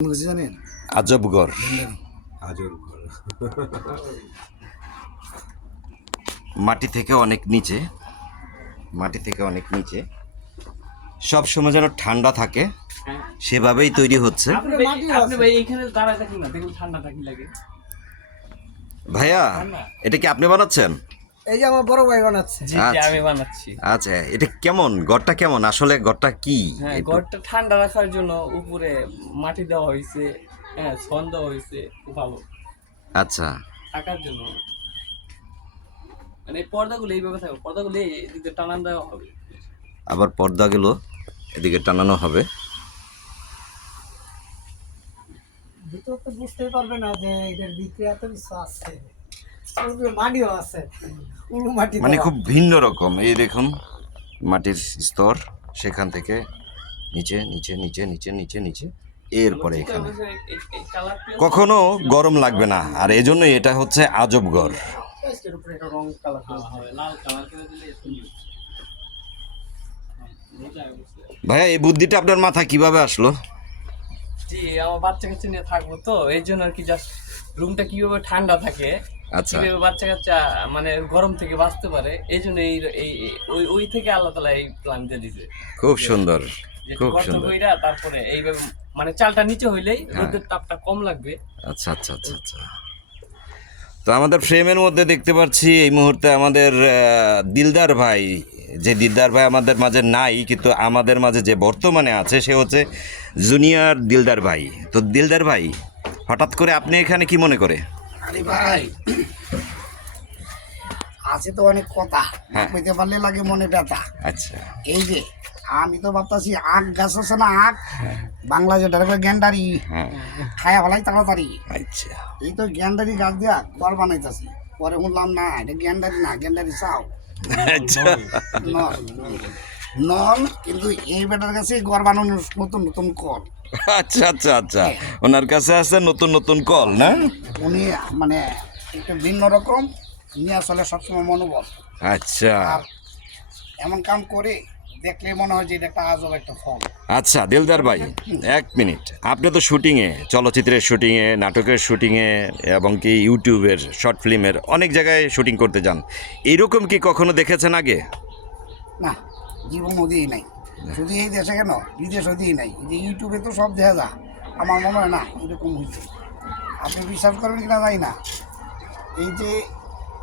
জানেন আজবগড় মাটি থেকে অনেক নিচে, সব সময় যেন ঠান্ডা থাকে সেভাবেই তৈরি হচ্ছে। ভাইয়া, এটা কি আপনি বানাচ্ছেন? এই যে আমার বড় ভাই বানাচ্ছে। জি জি, আমি বানাচ্ছি। আচ্ছা, এটা কেমন? ঘরটা কেমন? আসলে ঘরটা কি? হ্যাঁ, ঘরটা ঠান্ডা রাখার জন্য উপরে মাটি দেওয়া হয়েছে, হ্যাঁ, ছন দেওয়া হয়েছে, খুব ভালো আচ্ছা, থাকার জন্য। মানে পর্দাগুলো এইভাবে থাকবে, পর্দাগুলো এদিকে টানান দেওয়া হবে, আবার পর্দাগুলো এদিকে টানানো হবে। ভিতরে তো বুঝতেই পারবে না যে এটার ভিতরে এত কিছু আছে, মাটিও আছে, উলু মাটি, মানে খুব ভিন্ন রকম। এই দেখুন মাটির স্তর, সেখান থেকে নিচে নিচে নিচে নিচে নিচে নিচে, এরপরে এখানে কখনো গরম লাগবে না। আর এই জন্যই এটা হচ্ছে আজবগড়। উপরে একটা রং কালার হবে লাল কালার করে দিলে সুন্দর। ভাইয়া, এই বুদ্ধিটা আপনার মাথায় কিভাবে আসলো? জি, আমার বাচ্চা কাচ্চা নিয়ে থাকবো তো, এই জন্য আর কি, জাস্ট রুমটা কিভাবে ঠান্ডা থাকে, আচ্ছা, কিভাবে বাচ্চা কাচ্চা মানে গরম থেকে বাঁচতে পারে, এই জন্য ওই থেকে আল্লাহ তাআলা এই প্ল্যান দিয়ে দিয়েছে। খুব সুন্দর, খুব গর্ত সুন্দর। কইরা তারপরে এইভাবে মানে চালটা নিচে হইলেই রোদের তাপটা কম লাগবে। আচ্ছা আচ্ছা আচ্ছা আচ্ছা। তো আমাদের ফ্রেমের মধ্যে দেখতে পাচ্ছি এই মুহূর্তে আমাদের দিলদার ভাই। যে দিলদার ভাই আমাদের মাঝে নাই, কিন্তু আমাদের মাঝে যে বর্তমানে আছে সে হচ্ছে জুনিয়র দিলদার ভাই। তো দিলদার ভাই, হঠাৎ করে আপনি এখানে কি মনে করে? আরে ভাই, আছে তো অনেক কথা, কইতে পারলে লাগে মনে ব্যথা। আচ্ছা, এই যে আমি তো ভাবতাছি আখ গাছ আছে না, আখ বাংলা যেটা গ্যান্ডারি, খায়া ফেলাই তাড়াতাড়ি। আচ্ছা, এই তো গ্যান্ডারি গাছ দিয়া ঘর বানাইতেছি। পরে শুনলাম না, এটা গ্যান্ডারি না, গ্যান্ডারি চাও আচ্ছা, নল। কিন্তু এই বেটার কাছে ঘর বানানোর নতুন নতুন কল। আচ্ছা আচ্ছা আচ্ছা, ওনার কাছে আছে নতুন নতুন কল না? উনি মানে একটু ভিন্ন রকম নিয়ে আসলে সবসময় মনোবল। আচ্ছা এমন কাম করে দেখলে মনে হয় যে এটা একটা আজব একটা ফল। আচ্ছা, দিলদার ভাই, এক মিনিট। আপনি তো শুটিংয়ে, চলচ্চিত্রের শুটিংয়ে, নাটকের শুটিংয়ে এবং কি ইউটিউবের শর্ট ফিল্মের অনেক জায়গায় শুটিং করতে যান। এরকম কি কখনো দেখেছেন আগে? না, জীবন ওদিই নাই। শুধু এই দেশে কেন, বিদেশ ওদিই নাই। যে ইউটিউবে তো সব দেখা যায়। আমার মনে হয় না এরকম হয়েছে। আপনি বিশ্বাস করবেন কিনা জানি না। এই যে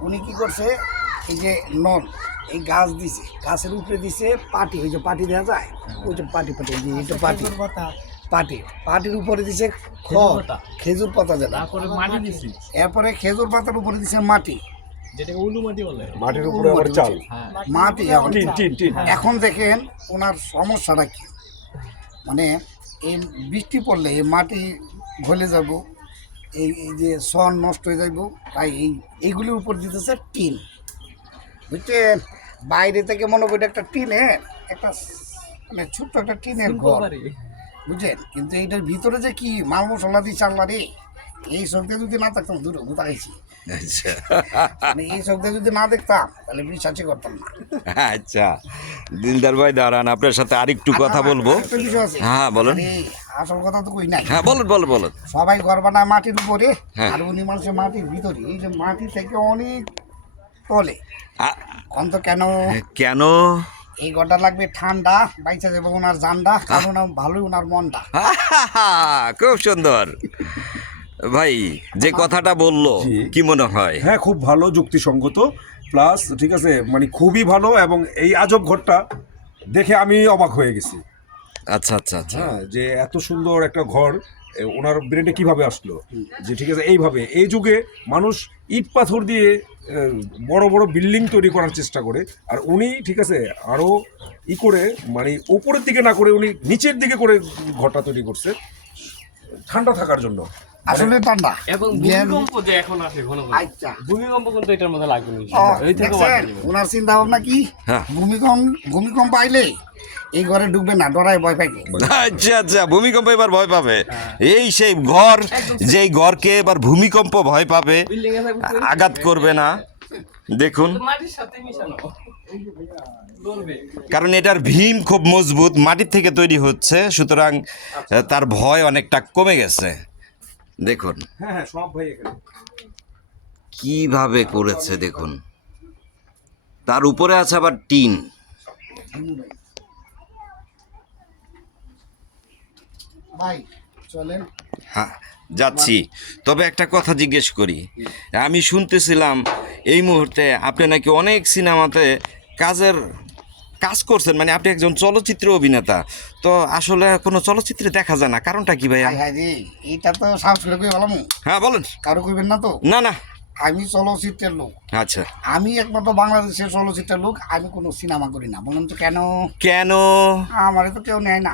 উনি কী করছে, এই যে নল, এই গাছ দিছে, গাছের উপরে দিছে পাটি, ওই যে পাটি দেওয়া যায়, ওই যে পাটি পাটি দিয়ে, এটা পাটি পাটি, পাটির উপরে দিছে খড়, খেজুর পাতা যেটা, মাটি দিছি, এরপরে খেজুর পাতার উপরে দিছে মাটি, যেটাকে উলু মাটি বলে। মাটির উপরে আবার চাল, মাটি। টিন। এখন দেখেন ওনার সমস্যাটা কি, মানে এই বৃষ্টি পড়লে এই মাটি গলে যাব, এই যে সন নষ্ট হয়ে যাইব, তাই এইগুলির উপর দিতেছে টিন, বুঝছেন? বাইরে থেকে মনে করি একটা টিনের একটা মানে ছোট্ট একটা টিনের ঘর, বুঝছেন? কিন্তু এইটার ভিতরে যে কি মাল মশলা দিয়ে চাল্লা রে, এই চোখে যদি না থাকতাম, দূরে কোথা খাইছি, আচ্ছা মানে এই চোখে যদি না দেখতাম তাহলে বিশ্বাসই করতাম না। আচ্ছা, দিলদার ভাই দাঁড়ান, আপনার সাথে আরেকটু কথা বলবো। একটা বিষয় আছে। হ্যাঁ, বলুন। আরে, আসল কথা তো কই নাই। হ্যাঁ, বলুন বলুন বলুন। সবাই ঘর বানায় মাটির উপরে, হ্যাঁ। আর উনি মানুষের মাটির ভিতরে, এই যে মাটি থেকে অনেক তলে। অন্ত কেন কেন? এই ঘরটা লাগবে ঠান্ডা, বাইচা যাবো ওনার জানডা, কারণ ভালোই ওনার মনটা। খুব সুন্দর ভাই, যে কথাটা বললো কি মনে হয়? হ্যাঁ, খুব ভালো, যুক্তিসঙ্গত, প্লাস ঠিক আছে, মানে খুবই ভালো। এবং এই আজব ঘরটা দেখে আমি অবাক হয়ে গেছি। আচ্ছা আচ্ছা আচ্ছা, হ্যাঁ, যে এত সুন্দর একটা ঘর ওনার ব্রেনে কিভাবে আসলো, যে ঠিক আছে এইভাবে এই যুগে মানুষ ইট পাথর দিয়ে বড় বড় বিল্ডিং তৈরি করার চেষ্টা করে, আর উনি ঠিক আছে আরও করে মানে উপরের দিকে না করে উনি নিচের দিকে করে ঘরটা তৈরি করছে ঠান্ডা থাকার জন্য। আসলে ঠান্ডা এবং ভূমিকম্প যে এখন আসে ঘন ঘন, আচ্ছা, ভূমিকম্প কিন্তু এটার মধ্যে লাগবে না। ও, এই থেকে দেখছেন ওনার চিন্তা ভাবনা কি? হ্যাঁ। ভূমিকম্প আইলে এই ঘরে ঢুকবে না, ডরায় ভয় পাইবে। আচ্ছা আচ্ছা, ভূমিকম্প এবার ভয় পাবে। এই সেই ঘর, যেই ঘরকে এবার ভূমিকম্প ভয় পাবে, আঘাত করবে না, দেখুন, মাটির সাথে মিশানো লড়বে। কারণ এটার ভীম খুব মজবুত, মাটির থেকে তৈরি হচ্ছে, সুতরাং তার ভয় অনেকটা কমে গেছে। দেখুন হ্যাঁ হ্যাঁ সব ভাই এখানে। কিভাবে করেছে দেখুন, তার উপরে আছে আবার টিন। ভাই চলেন। হ্যাঁ, যাচ্ছি। তবে একটা কথা জিজ্ঞেস করি, আমি শুনতেছিলাম এই মুহূর্তে আপনি নাকি অনেক সিনেমাতে কাজ করছেন, মানে আপনি একজন চলচ্চিত্র অভিনেতা। তো আসলে কোনো চলচ্চিত্রে দেখা যায় না, কারণটা কি ভাইয়া? হাই হাই রে, এইটা তো সাহস করে কই বললাম, হ্যাঁ বলেন। কারো কইবেন না তো। না না, আমি চলচ্চিত্রের লোক, আচ্ছা, আমি একমাত্র বাংলাদেশের চলচ্চিত্রের লোক, আমি কোনো সিনেমা করি না। বলুন তো কেন? কেন? আমারে তো কেউ নেয় না।